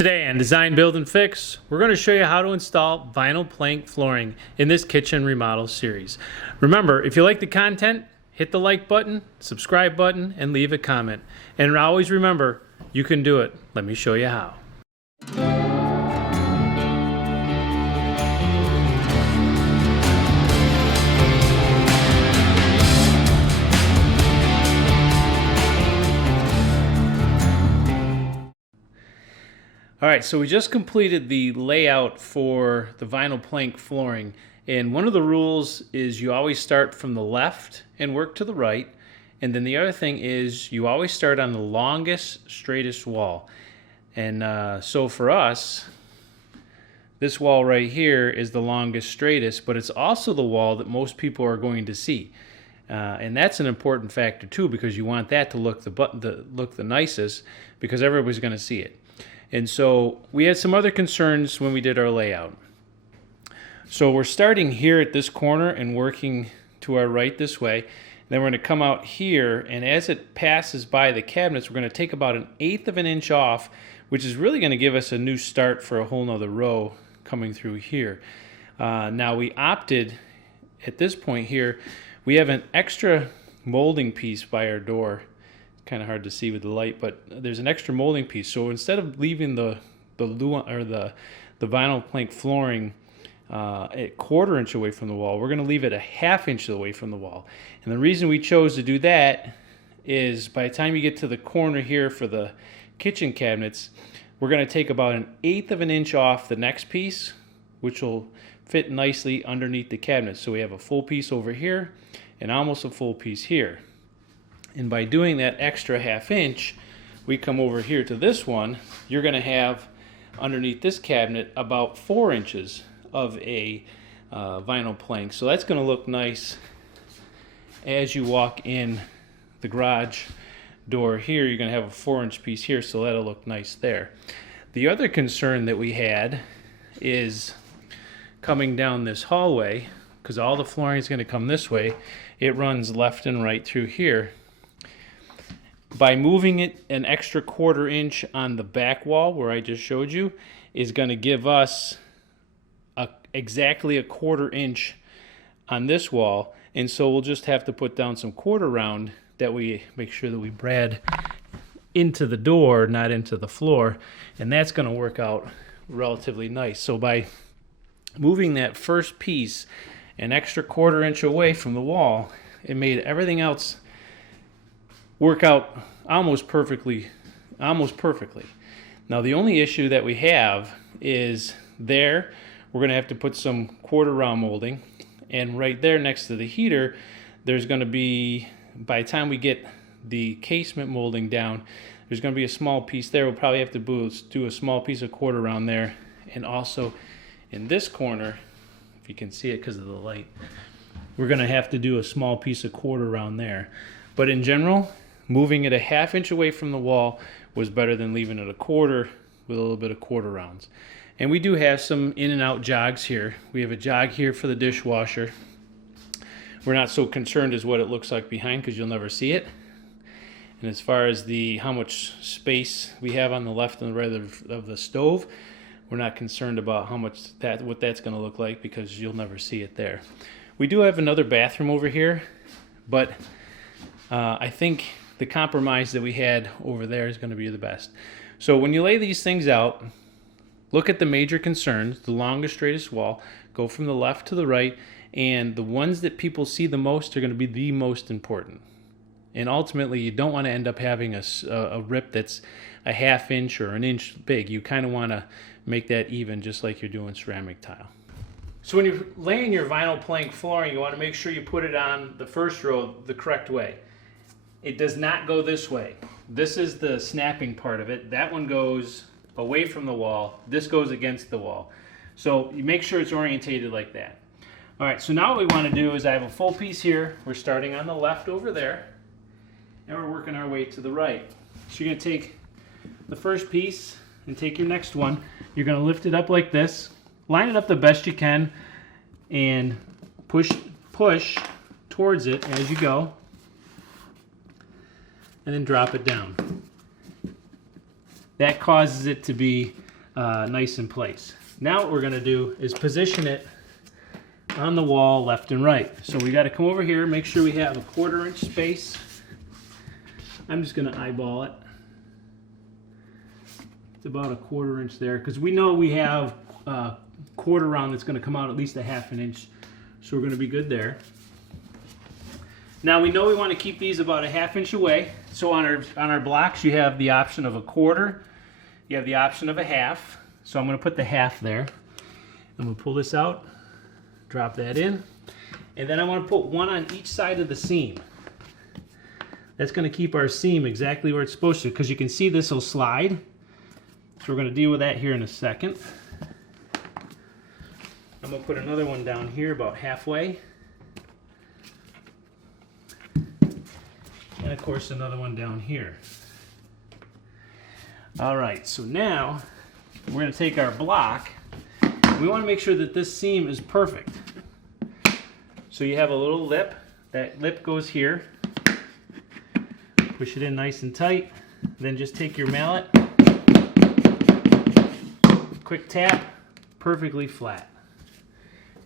Today on Design, Build, and Fix, we're going to show you how to install vinyl plank flooring in this kitchen remodel series. Remember, if you like the content, hit the like button, subscribe button, and leave a comment. And always remember, you can do it. Let me show you how. All right, so we just completed the layout for the vinyl plank flooring, and one of the rules is you always start from the left and work to the right, and then the other thing is you always start on the longest, straightest wall. And so for us, this wall right here is the longest, straightest, but it's also the wall that most people are going to see. And that's an important factor too, because you want that to look the nicest, because everybody's going to see it. And so we had some other concerns when we did our layout. So we're starting here at this corner and working to our right this way. Then we're going to come out here, and as it passes by the cabinets, we're going to take about 1/8 of an inch off, which is really going to give us a new start for a whole nother row coming through here. Now we opted, at this point here, we have an extra molding piece by our door. Kind of hard to see with the light, but there's an extra molding piece. So instead of leaving the vinyl plank flooring a 1/4 inch away from the wall, we're going to leave it a 1/2 inch away from the wall. And the reason we chose to do that is by the time you get to the corner here for the kitchen cabinets, we're going to take about 1/8 of an inch off the next piece, which will fit nicely underneath the cabinet. So we have a full piece over here and almost a full piece here. And by doing that extra 1/2 inch, we come over here to this one, you're going to have underneath this cabinet about 4 inches of a vinyl plank. So that's going to look nice as you walk in the garage door here. You're going to have a 4-inch piece here, so that'll look nice there. The other concern that we had is coming down this hallway, because all the flooring is going to come this way. It runs left and right through here. By moving it an extra 1/4 inch on the back wall where I just showed you is going to give us exactly a 1/4 inch on this wall, and so we'll just have to put down some quarter round that we make sure that we brad into the door, not into the floor, and that's going to work out relatively nice. So by moving that first piece an extra 1/4 inch away from the wall, it made everything else work out almost perfectly. Now the only issue that we have is there we're going to have to put some quarter round molding, and right there next to the heater there's going to be, by the time we get the casement molding down, there's going to be a small piece there. We'll probably have to do a small piece of quarter round there, and also in this corner, if you can see it because of the light, we're going to have to do a small piece of quarter round there. But in general, moving it a 1/2 inch away from the wall was better than leaving it a 1/4 with a little bit of quarter rounds. And we do have some in and out jogs here. We have a jog here for the dishwasher. We're not so concerned as what it looks like behind, because you'll never see it. And as far as how much space we have on the left and the right of the stove, we're not concerned about what that's going to look like, because you'll never see it there. We do have another bathroom over here, but I think the compromise that we had over there is going to be the best. So when you lay these things out, look at the major concerns, the longest, straightest wall, go from the left to the right, and the ones that people see the most are going to be the most important. And ultimately, you don't want to end up having a rip that's a 1/2 inch or an inch big. You kind of want to make that even, just like you're doing ceramic tile. So when you're laying your vinyl plank flooring, you want to make sure you put it on the first row the correct way. It does not go this way. This is the snapping part of it. That one goes away from the wall. This goes against the wall. So you make sure it's orientated like that. All right, so now what we want to do is, I have a full piece here. We're starting on the left over there, and we're working our way to the right. So you're going to take the first piece and take your next one. You're going to lift it up like this. Line it up the best you can and push towards it as you go, and then drop it down. That causes it to be nice in place. Now what we're going to do is position it on the wall left and right. So we got to come over here, make sure we have a 1/4 inch space. I'm just going to eyeball it. It's about a 1/4 inch there, because we know we have a quarter round that's going to come out at least a 1/2 inch, so we're going to be good there. Now we know we want to keep these about a 1/2 inch away. So on our blocks you have the option of a 1/4, you have the option of a 1/2. So I'm going to put the 1/2 there. I'm going to pull this out, drop that in, and then I want to put one on each side of the seam. That's going to keep our seam exactly where it's supposed to, because you can see this will slide. So we're going to deal with that here in a second. I'm going to put another one down here about halfway. And of course another one down here. Alright, so now we're going to take our block. We want to make sure that this seam is perfect. So you have a little lip. That lip goes here. Push it in nice and tight. Then just take your mallet. Quick tap, perfectly flat.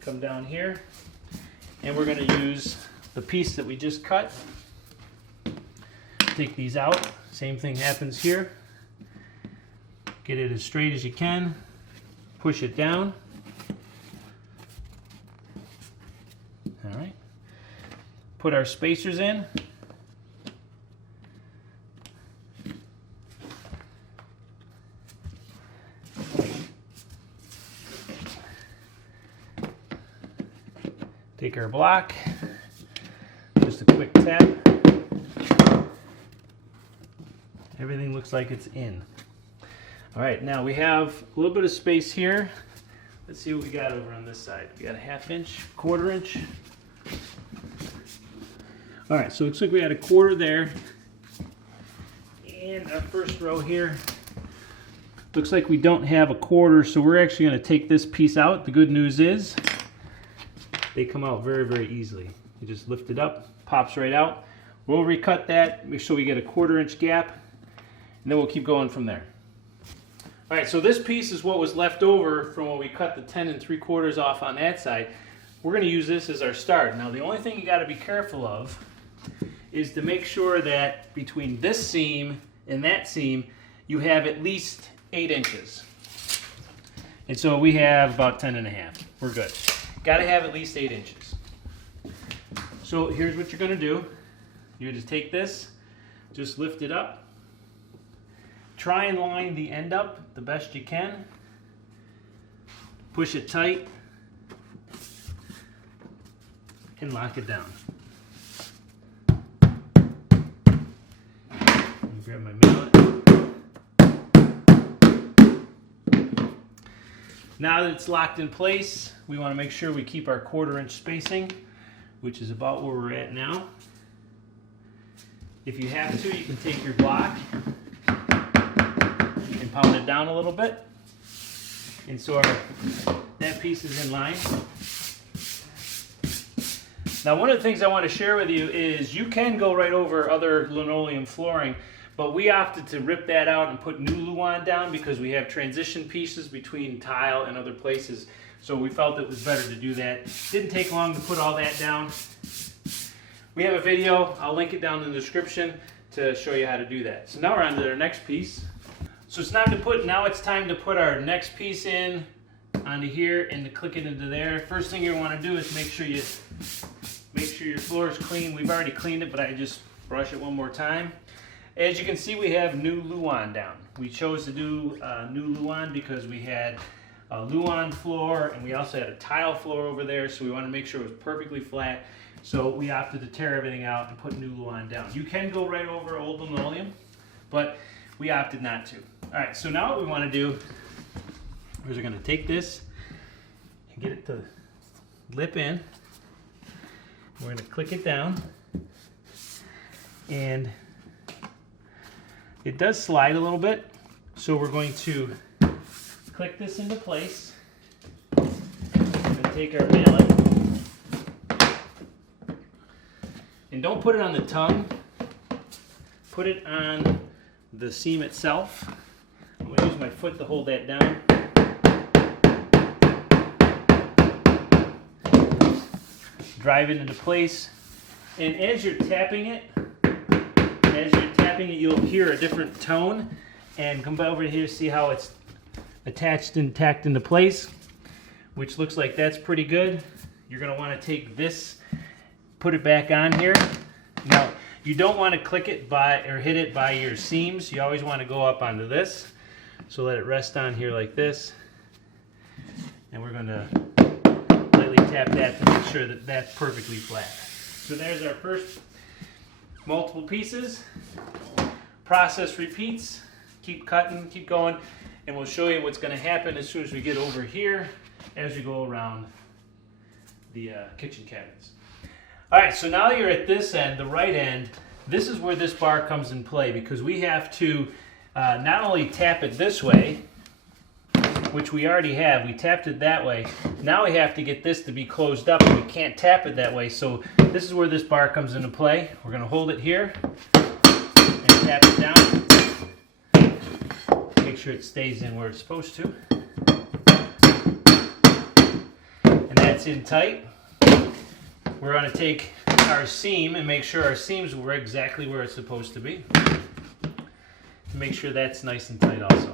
Come down here, and we're going to use the piece that we just cut. Take these out. Same thing happens here. Get it as straight as you can. Push it down. All right. Put our spacers in. Take our block, just a quick tap. Everything looks like it's in. All right, now we have a little bit of space here. Let's see what we got over on this side. We got a 1/2 inch, 1/4 inch. All right, so it looks like we had a 1/4 there. And our first row here, looks like we don't have a 1/4, so we're actually going to take this piece out. The good news is they come out very, very easily. You just lift it up, pops right out. We'll recut that, make sure we get a 1/4 inch gap, and then we'll keep going from there. All right, so this piece is what was left over from when we cut the 10 3/4 off on that side. We're going to use this as our start. Now the only thing you got to be careful of is to make sure that between this seam and that seam, you have at least 8 inches. And so we have about 10 1/2. We're good. Got to have at least 8 inches. So here's what you're going to do. You just take this, just lift it up. Try and line the end up the best you can. Push it tight and lock it down. Grab my mallet. Now that it's locked in place, we want to make sure we keep our 1/4 inch spacing, which is about where we're at now. If you have to, you can take your block and pound it down a little bit. And so that piece is in line. Now one of the things I want to share with you is you can go right over other linoleum flooring, but we opted to rip that out and put new Luan down because we have transition pieces between tile and other places. So we felt it was better to do that. Didn't take long to put all that down. We have a video, I'll link it down in the description to show you how to do that. So now we're on to our next piece. So it's time to put our next piece in onto here and to click it into there. First thing you want to do is make sure your floor is clean. We've already cleaned it, but I just brush it one more time. As you can see, we have new Luan down. We chose to do new Luan because we had a Luan floor and we also had a tile floor over there, so we want to make sure it was perfectly flat. So we opted to tear everything out and put new Luan down. You can go right over old linoleum, but we opted not to. All right, so now what we want to do is we're going to take this and get it to lip in. We're going to click it down, and it does slide a little bit, so we're going to click this into place and take our mallet, and don't put it on the tongue, put it on the seam itself. I'm going to use my foot to hold that down. Drive it into place, and as you're tapping it, you'll hear a different tone. And come over here, see how it's attached and tacked into place, which looks like that's pretty good. You're going to want to take this, put it back on here. Now, you don't want to click it or hit it by your seams. You always want to go up onto this. So let it rest on here like this. And we're going to lightly tap that to make sure that that's perfectly flat. So there's our first multiple pieces. Process repeats. Keep cutting, keep going, and we'll show you what's going to happen as soon as we get over here as we go around the kitchen cabinets. All right, so now you're at this end, the right end. This is where this bar comes in play, because we have to not only tap it this way, which we already have. We tapped it that way. Now we have to get this to be closed up, and we can't tap it that way. So this is where this bar comes into play. We're going to hold it here and tap it down. Make sure it stays in where it's supposed to. And that's in tight. We're going to take our seam and make sure our seams were exactly where it's supposed to be. To make sure that's nice and tight also.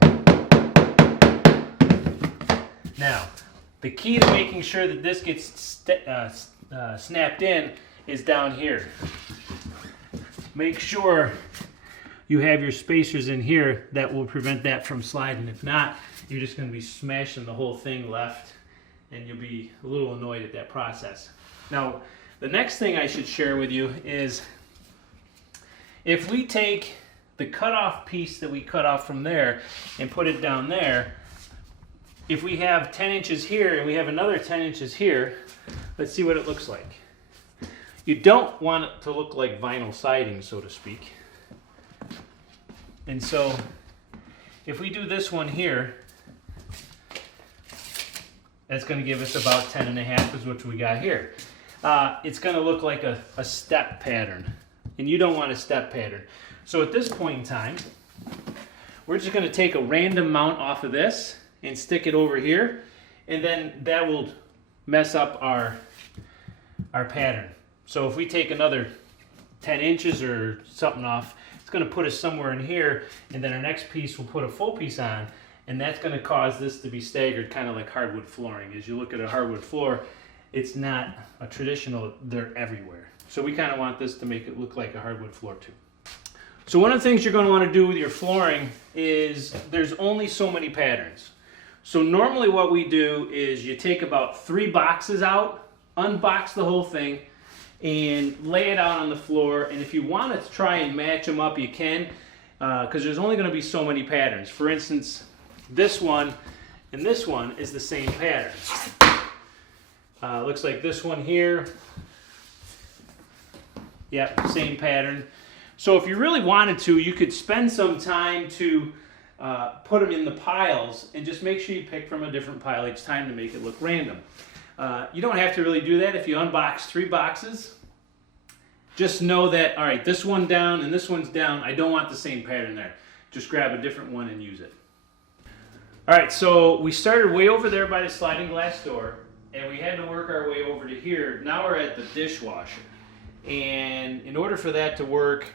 Now, the key to making sure that this gets snapped in is down here. Make sure you have your spacers in here that will prevent that from sliding. If not, you're just going to be smashing the whole thing left, and you'll be a little annoyed at that process. Now, the next thing I should share with you is if we take the cutoff piece that we cut off from there and put it down there, if we have 10 inches here and we have another 10 inches here, let's see what it looks like. You don't want it to look like vinyl siding, so to speak. And so if we do this one here, that's going to give us about 10.5 is what we got here. It's going to look like a step pattern, and you don't want a step pattern. So at this point in time, we're just going to take a random mount off of this and stick it over here, and then that will mess up our pattern. So if we take another 10 inches or something off, it's going to put us somewhere in here, and then our next piece will put a full piece on, and that's going to cause this to be staggered, kind of like hardwood flooring. As you look at a hardwood floor, it's not a traditional, they're everywhere. So we kind of want this to make it look like a hardwood floor too. So one of the things you're going to want to do with your flooring is there's only so many patterns. So normally what we do is you take about 3 boxes out, unbox the whole thing, and lay it out on the floor. And if you want to try and match them up, you can, because there's only going to be so many patterns. For instance, this one and this one is the same pattern. Looks like this one here. Yep, same pattern. So if you really wanted to, you could spend some time to put them in the piles and just make sure you pick from a different pile each time to make it look random. You don't have to really do that. If you unbox 3 boxes, just know that, all right, this one down and this one's down. I don't want the same pattern there. Just grab a different one and use it. All right, so we started way over there by the sliding glass door, and we had to work our way over to here. Now we're at the dishwasher. And in order for that to work,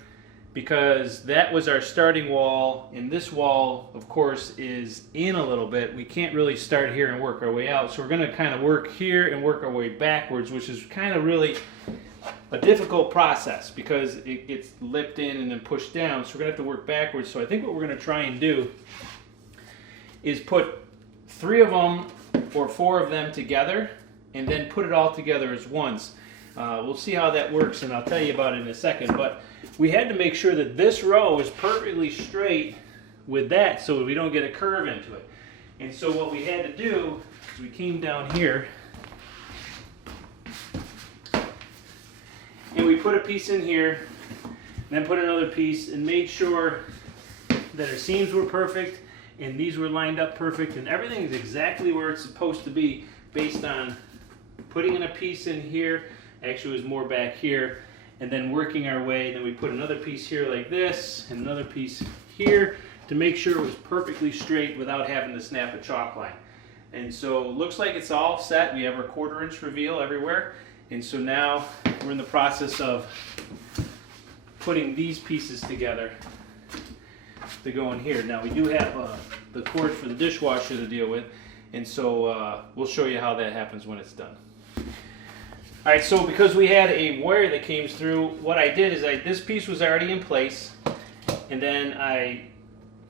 because that was our starting wall, and this wall, of course, is in a little bit, we can't really start here and work our way out. So we're going to kind of work here and work our way backwards, which is kind of really a difficult process because it gets lipped in and then pushed down. So we're going to have to work backwards. So I think what we're going to try and do is put 3 of them or 4 of them together and then put it all together as once. We'll see how that works, and I'll tell you about it in a second. But we had to make sure that this row is perfectly straight with that so we don't get a curve into it. And so what we had to do is we came down here and we put a piece in here and then put another piece and made sure that our seams were perfect and these were lined up perfect and everything is exactly where it's supposed to be based on putting in a piece in here. Actually, it was more back here, and then working our way. Then we put another piece here like this, and another piece here, to make sure it was perfectly straight without having to snap a chalk line. And so it looks like it's all set. We have our 1/4 inch reveal everywhere. And so now we're in the process of putting these pieces together to go in here. Now we do have the cord for the dishwasher to deal with, and so we'll show you how that happens when it's done. All right, so because we had a wire that came through, what I did is this piece was already in place, and then I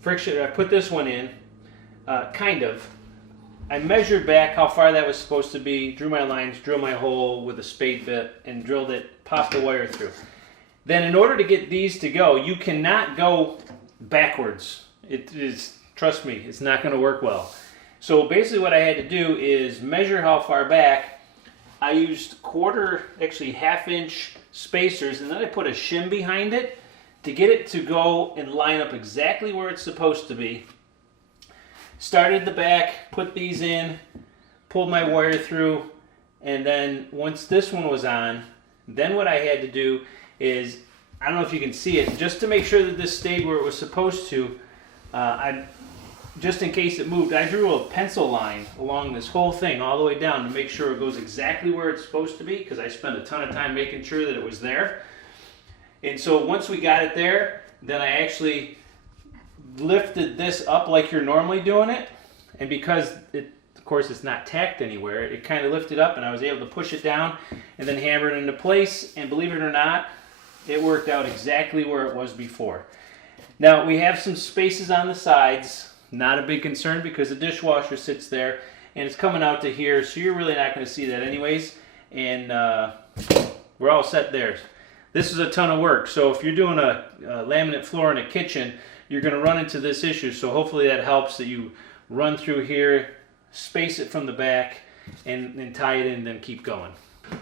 put this one in, kind of. I measured back how far that was supposed to be, drew my lines, drilled my hole with a spade bit, and drilled it, popped the wire through. Then in order to get these to go, you cannot go backwards. It is, trust me, it's not going to work well. So basically what I had to do is measure how far back. I used 1/4, actually 1/2 inch spacers, and then I put a shim behind it to get it to go and line up exactly where it's supposed to be. Started the back, put these in, pulled my wire through, and then once this one was on, then what I had to do is, I don't know if you can see it, just to make sure that this stayed where it was supposed to, just in case it moved, I drew a pencil line along this whole thing all the way down to make sure it goes exactly where it's supposed to be, because I spent a ton of time making sure that it was there. And so once we got it there, then I actually lifted this up like you're normally doing it, and because of course it's not tacked anywhere, it kind of lifted up and I was able to push it down and then hammer it into place, and believe it or not, it worked out exactly where it was before. Now we have some spaces on the sides, not a big concern because the dishwasher sits there and it's coming out to here, so you're really not going to see that anyways, and we're all set there. This is a ton of work, so if you're doing a laminate floor in a kitchen, you're going to run into this issue, so hopefully that helps, that you run through here, space it from the back, and tie it in, and then keep going.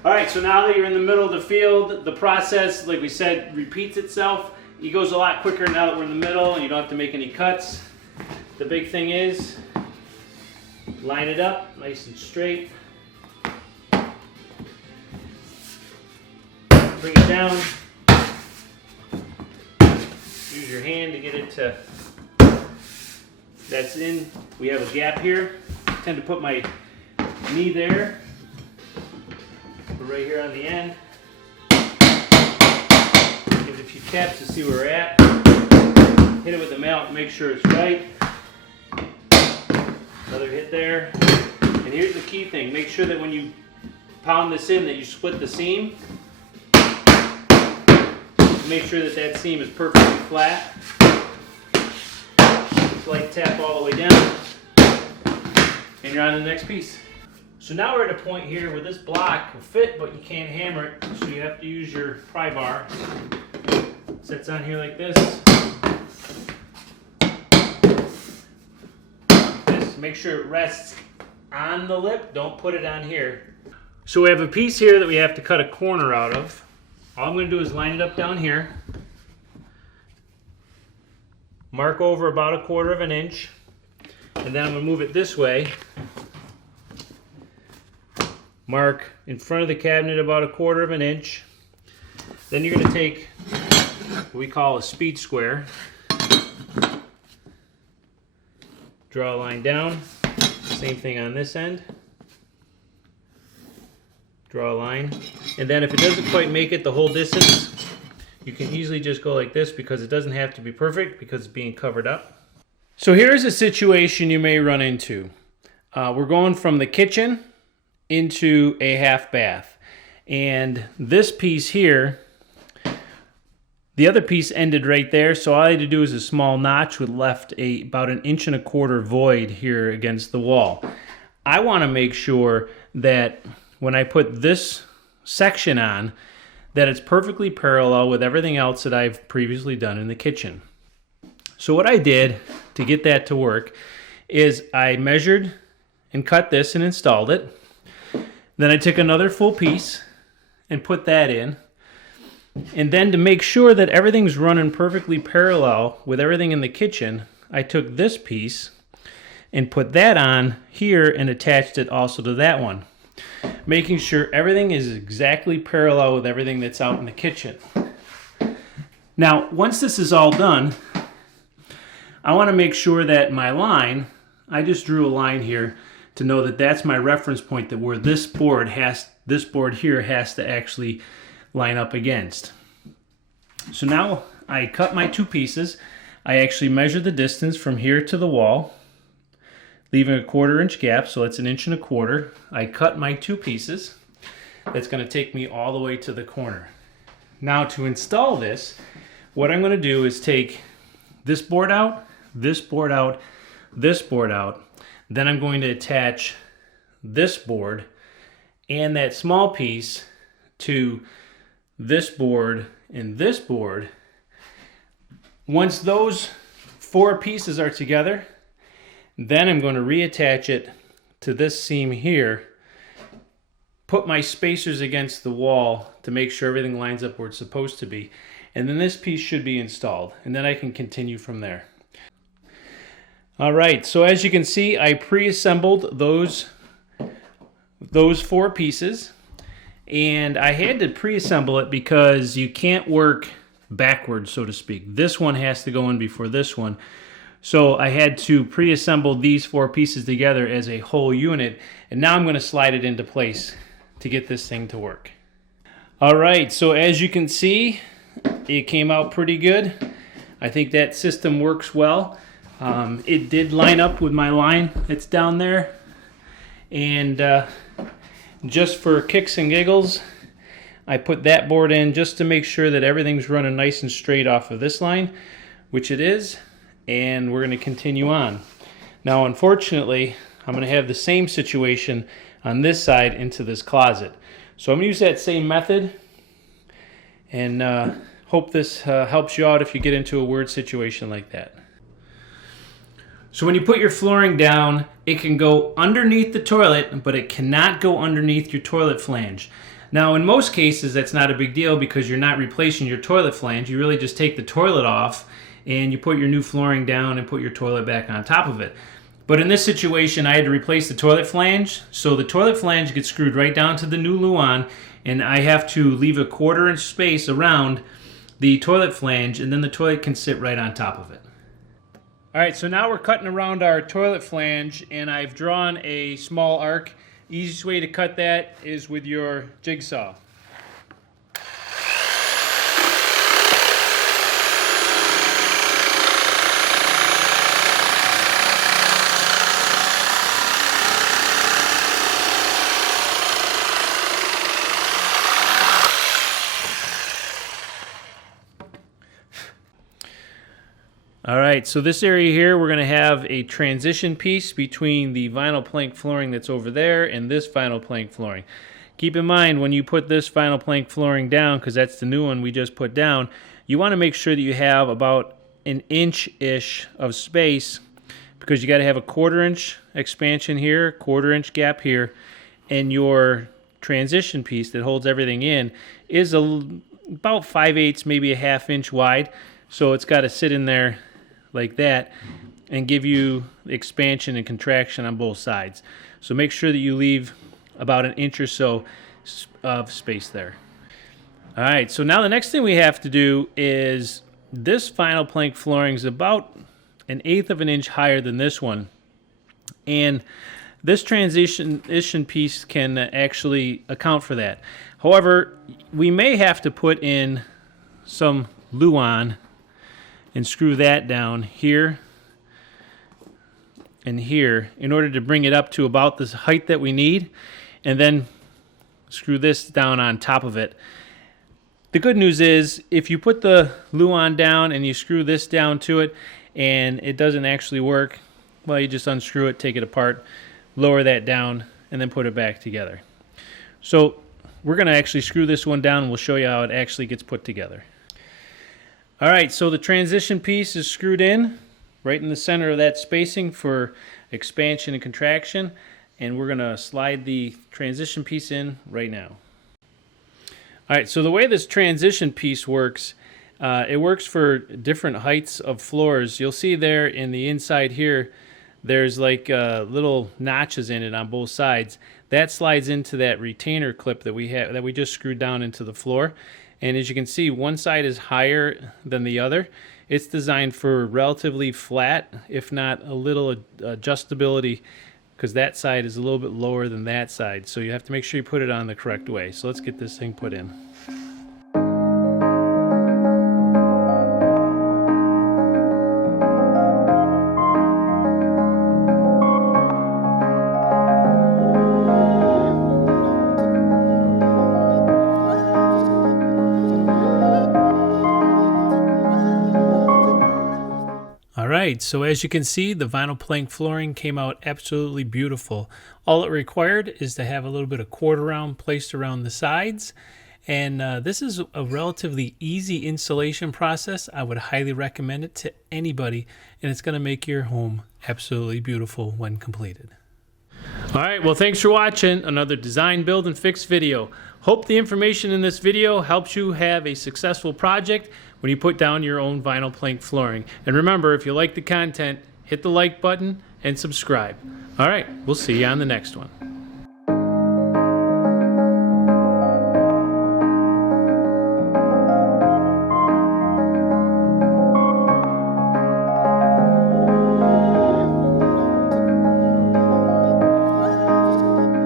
All right, so now that you're in the middle of the field, the process, like we said, repeats itself. It goes a lot quicker now that we're in the middle, and you don't have to make any cuts. The big thing is, line it up nice and straight. Bring it down. Use your hand to get it to, that's in. We have a gap here. I tend to put my knee there, right here on the end. Give it a few taps to see where we're at. Hit it with the mallet, make sure it's right. Another hit there. And here's the key thing, make sure that when you pound this in that you split the seam. Make sure that that seam is perfectly flat. Slight tap all the way down, and you're on to the next piece. So now we're at a point here where this block will fit, but you can't hammer it, so you have to use your pry bar. It sits on here like this. Make sure it rests on the lip, don't put it on here. So we have a piece here that we have to cut a corner out of. All I'm going to do is line it up down here, mark over about 1/4 inch, and then I'm going to move it this way, mark in front of the cabinet about 1/4 inch. Then you're going to take what we call a speed square, draw a line down, same thing on this end. Draw a line, and then if it doesn't quite make it the whole distance, you can easily just go like this, because it doesn't have to be perfect because it's being covered up. So here's a situation you may run into. We're going from the kitchen into a half bath, and this piece here, the other piece ended right there, so all I had to do is a small notch with left about 1.25 inch void here against the wall. I want to make sure that when I put this section on, that it's perfectly parallel with everything else that I've previously done in the kitchen. So what I did to get that to work is I measured and cut this and installed it. Then I took another full piece and put that in. And then to make sure that everything's running perfectly parallel with everything in the kitchen, I took this piece and put that on here and attached it also to that one, making sure everything is exactly parallel with everything that's out in the kitchen. Now, once this is all done, I want to make sure that my line, I just drew a line here to know that that's my reference point, that where this board here has to actually line up against. So now I cut my two pieces. I actually measure the distance from here to the wall, leaving a 1/4 inch gap, so that's 1.25 inches. I cut my two pieces. That's going to take me all the way to the corner. Now to install this, what I'm going to do is take this board out, this board out, this board out. Then I'm going to attach this board and that small piece to this board and this board. Once those 4 pieces are together, then I'm going to reattach it to this seam here, put my spacers against the wall to make sure everything lines up where it's supposed to be, and then this piece should be installed, and then I can continue from there. Alright, so as you can see, I pre-assembled those 4 pieces, and I had to pre-assemble it because you can't work backwards, so to speak. This one has to go in before this one. So I had to pre-assemble these 4 pieces together as a whole unit, and now I'm going to slide it into place to get this thing to work. Alright, so as you can see, it came out pretty good. I think that system works well. It did line up with my line that's down there, and just for kicks and giggles, I put that board in just to make sure that everything's running nice and straight off of this line, which it is, and we're going to continue on. Now unfortunately, I'm going to have the same situation on this side into this closet. So I'm going to use that same method, and hope this helps you out if you get into a weird situation like that. So when you put your flooring down, it can go underneath the toilet, but it cannot go underneath your toilet flange. Now in most cases that's not a big deal because you're not replacing your toilet flange. You really just take the toilet off and you put your new flooring down and put your toilet back on top of it. But in this situation I had to replace the toilet flange, so the toilet flange gets screwed right down to the new luan, and I have to leave a 1/4 inch space around the toilet flange, and then the toilet can sit right on top of it. Alright, so now we're cutting around our toilet flange, and I've drawn a small arc. Easiest way to cut that is with your jigsaw. Alright, so this area here, we're going to have a transition piece between the vinyl plank flooring that's over there and this vinyl plank flooring. Keep in mind when you put this vinyl plank flooring down, because that's the new one we just put down, you want to make sure that you have about 1 inch-ish of space, because you got to have a 1/4 inch expansion here, 1/4 inch gap here, and your transition piece that holds everything in is about 5/8, maybe a 1/2 inch wide, so it's got to sit in there like that and give you expansion and contraction on both sides. So make sure that you leave about 1 inch or so of space there. Alright, so now the next thing we have to do is this vinyl plank flooring is about 1/8 of an inch higher than this one, and this transition piece can actually account for that. However, we may have to put in some luan and screw that down here and here in order to bring it up to about the height that we need, and then screw this down on top of it. The good news is if you put the luan down and you screw this down to it and it doesn't actually work, well, you just unscrew it, take it apart, lower that down, and then put it back together. So we're going to actually screw this one down and we'll show you how it actually gets put together. Alright, so the transition piece is screwed in right in the center of that spacing for expansion and contraction, and we're going to slide the transition piece in right now. Alright, so the way this transition piece works, it works for different heights of floors. You'll see there in the inside here, there's like little notches in it on both sides. That slides into that retainer clip that we just screwed down into the floor. And as you can see, one side is higher than the other, It's designed for relatively flat, if not a little adjustability, because that side is a little bit lower than that side. So you have to make sure you put it on the correct way. So let's get this thing put in. Alright, so as you can see, the vinyl plank flooring came out absolutely beautiful. All it required is to have a little bit of quarter round placed around the sides. And this is a relatively easy installation process. I would highly recommend it to anybody, and it's going to make your home absolutely beautiful when completed. Alright, well, thanks for watching another design, build, and fix video. Hope the information in this video helps you have a successful project when you put down your own vinyl plank flooring. And remember, if you like the content, hit the like button and subscribe. Alright, we'll see you on the next one.